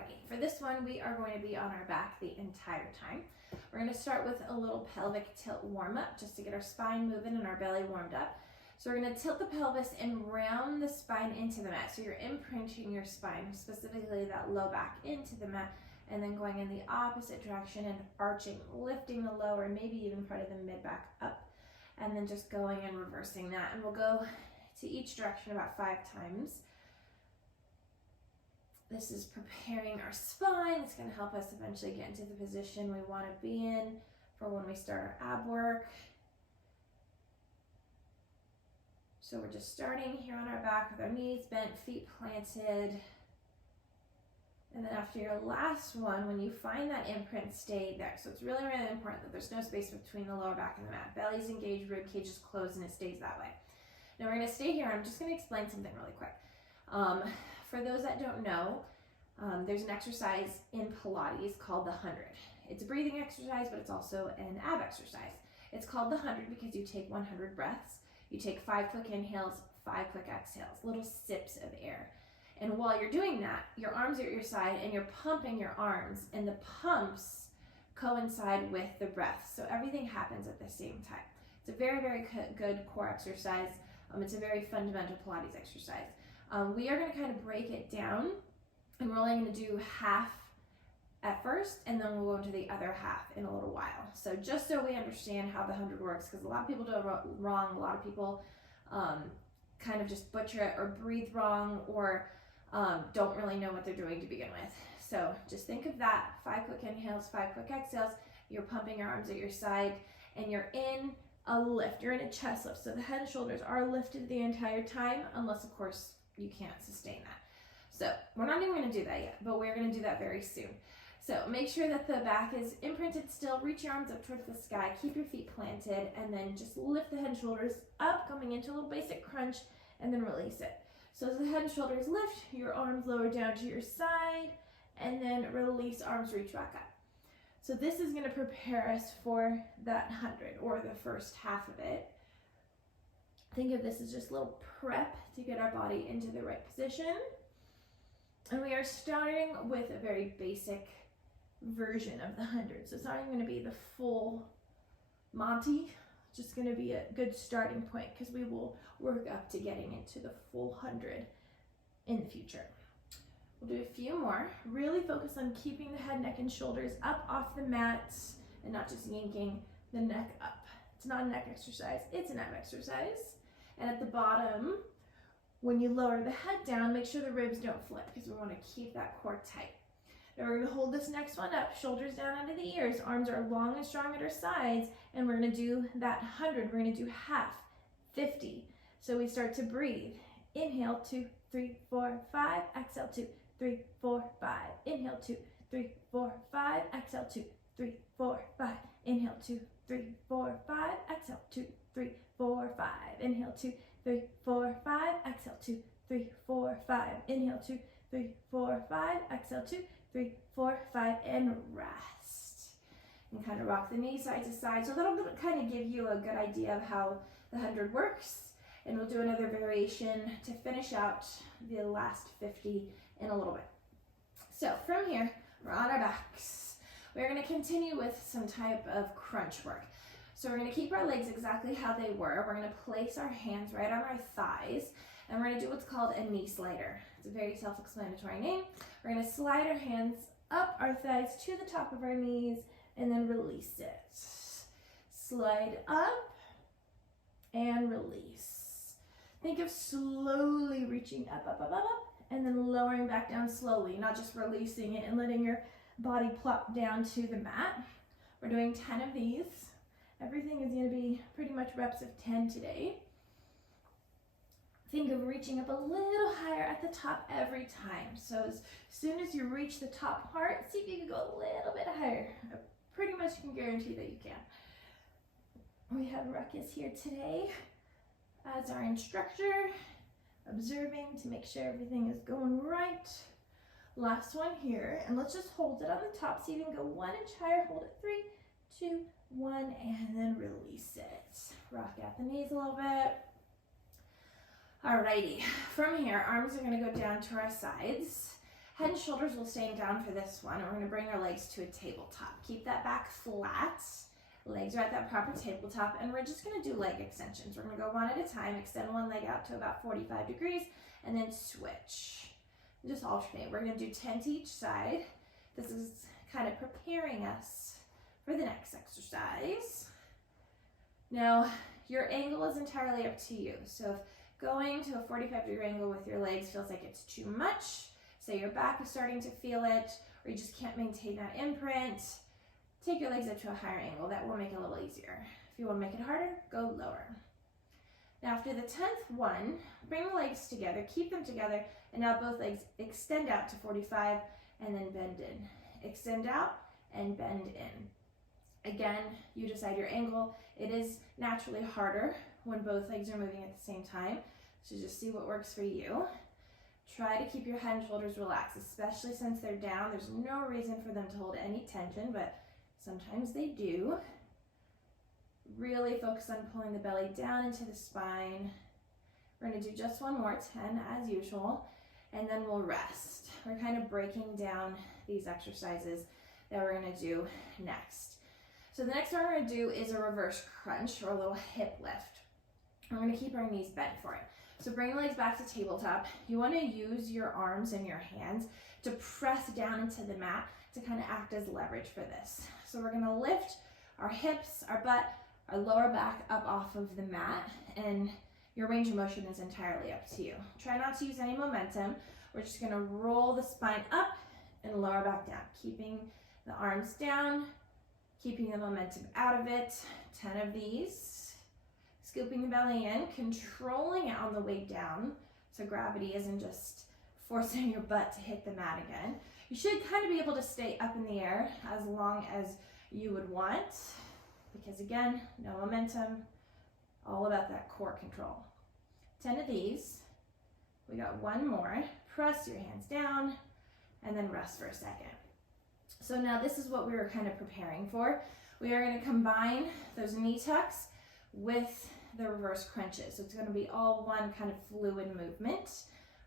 Alrighty, for this one, we are going to be on our back the entire time. We're going to start with a little pelvic tilt warm-up just to get our spine moving and our belly warmed up. So we're going to tilt the pelvis and round the spine into the mat. So you're imprinting your spine, specifically that low back, into the mat, and then going in the opposite direction and arching, lifting the lower and maybe even part of the mid-back up, and then just going and reversing that. And we'll go to each direction about 5 times. This is preparing our spine. It's going to help us eventually get into the position we want to be in for when we start our ab work. So we're just starting here on our back with our knees bent, feet planted. And then after your last one, when you find that imprint, stay there. So it's really, really important that there's no space between the lower back and the mat. Belly's engaged, rib cage is closed, and it stays that way. Now we're going to stay here. I'm just going to explain something really quick. For those that don't know, there's an exercise in Pilates called the 100. It's a breathing exercise, but it's also an ab exercise. It's called the 100 because you take 100 breaths. You take 5 quick inhales, 5 quick exhales, little sips of air. And while you're doing that, your arms are at your side and you're pumping your arms, and the pumps coincide with the breath. So everything happens at the same time. It's a very, very good core exercise. It's a very fundamental Pilates exercise. We are going to kind of break it down, and we're only going to do half at first, and then we'll go into the other half in a little while. So just so we understand how the 100 works, because a lot of people do it wrong, a lot of people kind of just butcher it or breathe wrong, or don't really know what they're doing to begin with. So just think of that, 5 quick inhales, 5 quick exhales, you're pumping your arms at your side, and you're in a lift, you're in a chest lift. So the head and shoulders are lifted the entire time, unless of course you can't sustain that. So we're not even going to do that yet, but we're going to do that very soon. So make sure that the back is imprinted still, reach your arms up towards the sky, keep your feet planted, and then just lift the head and shoulders up, coming into a little basic crunch, and then release it. So as the head and shoulders lift, your arms lower down to your side, and then release, arms reach back up. So this is going to prepare us for that 100, or the first half of it. Think of this as just a little prep to get our body into the right position. And we are starting with a very basic version of the 100. So it's not even going to be the full Monty. It's just going to be a good starting point, because we will work up to getting into the full 100 in the future. We'll do a few more. Really focus on keeping the head, neck, and shoulders up off the mat and not just yanking the neck up. It's not a neck exercise, it's an ab exercise. And at the bottom, when you lower the head down, make sure the ribs don't flip, because we want to keep that core tight. Now we're going to hold this next one up, shoulders down under the ears, arms are long and strong at our sides, and we're going to do that 100. We're going to do half, 50. So we start to breathe. Inhale, 2, 3, 4, 5. Exhale, 2, 3, 4, 5. Inhale, 2, 3, 4, 5. Exhale, 2, 3, 4, 5. Inhale, 2, 3, 4, 5. Exhale, 2, 3, 4, 5. Inhale, 2, 3, 4, 5. Exhale, 2, 3, 4, 5. Inhale, 2, 3, 4, 5. Exhale, 2, 3, 4, 5, and rest. And kind of rock the knees side to side. So that'll kind of give you a good idea of how the 100 works. And we'll do another variation to finish out the last 50 in a little bit. So from here, we're on our backs. We're going to continue with some type of crunch work. So we're going to keep our legs exactly how they were. We're going to place our hands right on our thighs, and we're going to do what's called a knee slider. It's a very self-explanatory name. We're going to slide our hands up our thighs to the top of our knees, and then release it. Slide up and release. Think of slowly reaching up, up, up, up, up, and then lowering back down slowly, not just releasing it and letting your body plop down to the mat. We're doing 10 of these. Everything is going to be pretty much reps of 10 today. Think of reaching up a little higher at the top every time. So as soon as you reach the top part, see if you can go a little bit higher. I pretty much can guarantee that you can. We have Ruckus here today as our instructor, observing to make sure everything is going right. Last one here, and let's just hold it on the top so you can go 1 inch higher. Hold it, 3, 2, 1, and then release it. Rock out the knees a little bit. Alrighty, from here, arms are going to go down to our sides. Head and shoulders will stay down for this one. We're going to bring our legs to a tabletop. Keep that back flat. Legs are at that proper tabletop, and we're just going to do leg extensions. We're going to go one at a time, extend one leg out to about 45 degrees, and then switch. Just alternate. We're going to do 10 to each side. This is kind of preparing us for the next exercise. Now, your angle is entirely up to you. So if going to a 45-degree angle with your legs feels like it's too much, say your back is starting to feel it, or you just can't maintain that imprint, take your legs up to a higher angle. That will make it a little easier. If you want to make it harder, go lower. Now after the 10th one, bring the legs together, keep them together, and now both legs extend out to 45 and then bend in. Extend out and bend in. Again, you decide your angle. It is naturally harder when both legs are moving at the same time, so just see what works for you. Try to keep your head and shoulders relaxed, especially since they're down. There's no reason for them to hold any tension, but sometimes they do. Really focus on pulling the belly down into the spine. We're going to do just one more, 10 as usual, and then we'll rest. We're kind of breaking down these exercises that we're going to do next. So the next one we're going to do is a reverse crunch, or a little hip lift. We're going to keep our knees bent for it. So bring the legs back to tabletop. You want to use your arms and your hands to press down into the mat to kind of act as leverage for this. So we're going to lift our hips, our butt, our lower back up off of the mat, and your range of motion is entirely up to you. Try not to use any momentum. We're just going to roll the spine up and lower back down, keeping the arms down, keeping the momentum out of it. 10 of these. Scooping the belly in, controlling it on the way down, so gravity isn't just forcing your butt to hit the mat again. You should kind of be able to stay up in the air as long as you would want, because again, no momentum, all about that core control. 10 of these. We got one more. Press your hands down and then rest for a second. So now this is what we were kind of preparing for. We are going to combine those knee tucks with the reverse crunches. So it's going to be all one kind of fluid movement.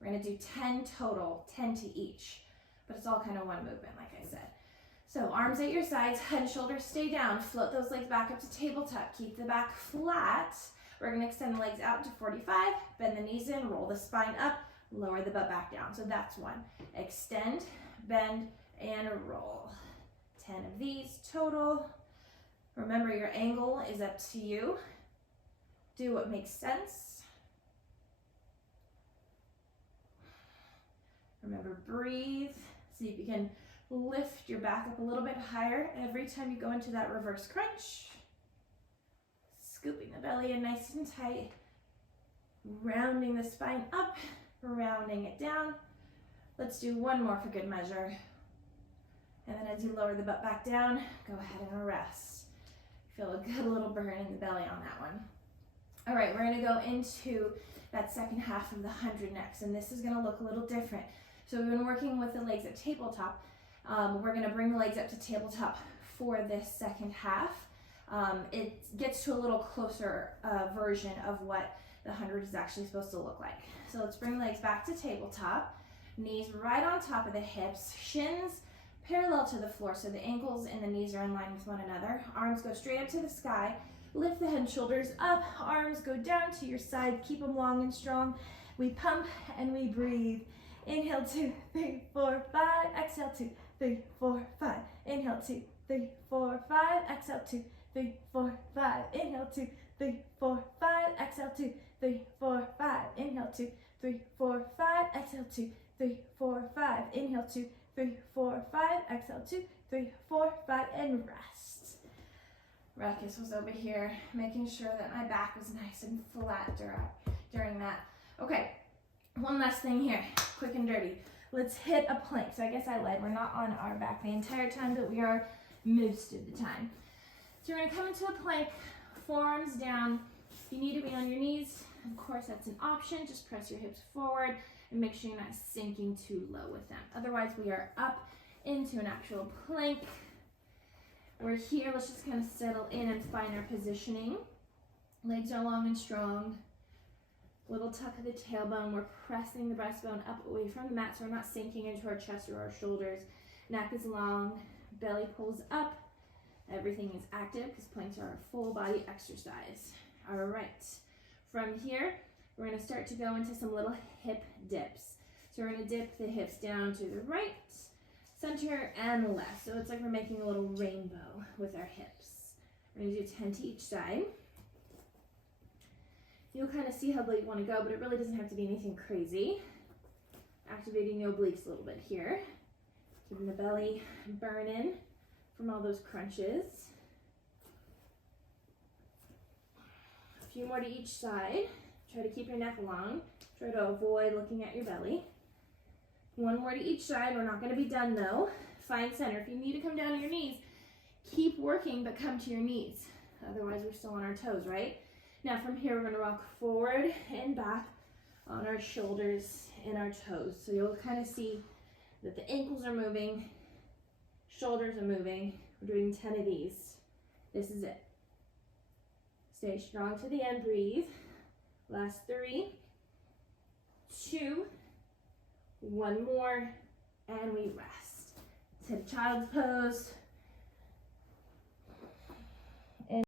We're going to do 10 total, 10 to each, but it's all kind of one movement, like I said. So arms at your sides, head and shoulders stay down. Float those legs back up to tabletop. Keep the back flat. We're going to extend the legs out to 45, bend the knees in, roll the spine up, lower the butt back down. So that's one. Extend, bend, and roll. 10 of these total. Remember, your angle is up to you. Do what makes sense. Remember, breathe. See if you can lift your back up a little bit higher every time you go into that reverse crunch. Scooping the belly in nice and tight. Rounding the spine up, rounding it down. Let's do one more for good measure. And then as you lower the butt back down, go ahead and rest. Feel a good little burn in the belly on that one. All right, we're gonna go into that second half of the 100 next, and this is gonna look a little different. So we've been working with the legs at tabletop. We're gonna bring the legs up to tabletop for this second half. It gets to a little closer version of what the 100 is actually supposed to look like. So let's bring the legs back to tabletop. Knees right on top of the hips, shins parallel to the floor, so the ankles and the knees are in line with one another. Arms go straight up to the sky. Lift the head and shoulders up. Arms go down to your side. Keep them long and strong. We pump and we breathe. Inhale, 2, 3, 4, 5. Exhale, 2, 3, 4, 5. Inhale, 2, 3, 4, 5. Exhale, 2, 3, 4, 5. Inhale, 2, 3, 4, 5. Exhale, 2, 3, 4, 5. Inhale, 2, 3, 4, 5. Exhale, 2, 3, 4, 5. Inhale, 2, 3, 4, 5. Exhale, 2, 3, 4, 5. And rest. Ruckus was over here, making sure that my back was nice and flat during that. Okay, one last thing here, quick and dirty. Let's hit a plank. So I guess I lied. We're not on our back the entire time, but we are most of the time. So you're going to come into a plank, forearms down. If you need to be on your knees, of course, that's an option. Just press your hips forward and make sure you're not sinking too low with them. Otherwise, we are up into an actual plank. We're here. Let's just kind of settle in and find our positioning. Legs are long and strong. Little tuck of the tailbone. We're pressing the breastbone up away from the mat so we're not sinking into our chest or our shoulders. Neck is long, belly pulls up. Everything is active because planks are a full body exercise. All right. From here, we're going to start to go into some little hip dips. So we're going to dip the hips down to the right, center, and the left. So it's like we're making a little rainbow with our hips. We're going to do 10 to each side. You'll kind of see how low you want to go, but it really doesn't have to be anything crazy. Activating the obliques a little bit here. Keeping the belly burning from all those crunches. A few more to each side. Try to keep your neck long. Try to avoid looking at your belly. One more to each side. We're not going to be done though. Find center. If you need to come down on your knees, keep working, but come to your knees. Otherwise, we're still on our toes, right? Now from here, we're going to rock forward and back on our shoulders and our toes. So you'll kind of see that the ankles are moving, shoulders are moving. We're doing 10 of these. This is it. Stay strong to the end, breathe. Last 3, 2, 1 more, and we rest. To child's pose.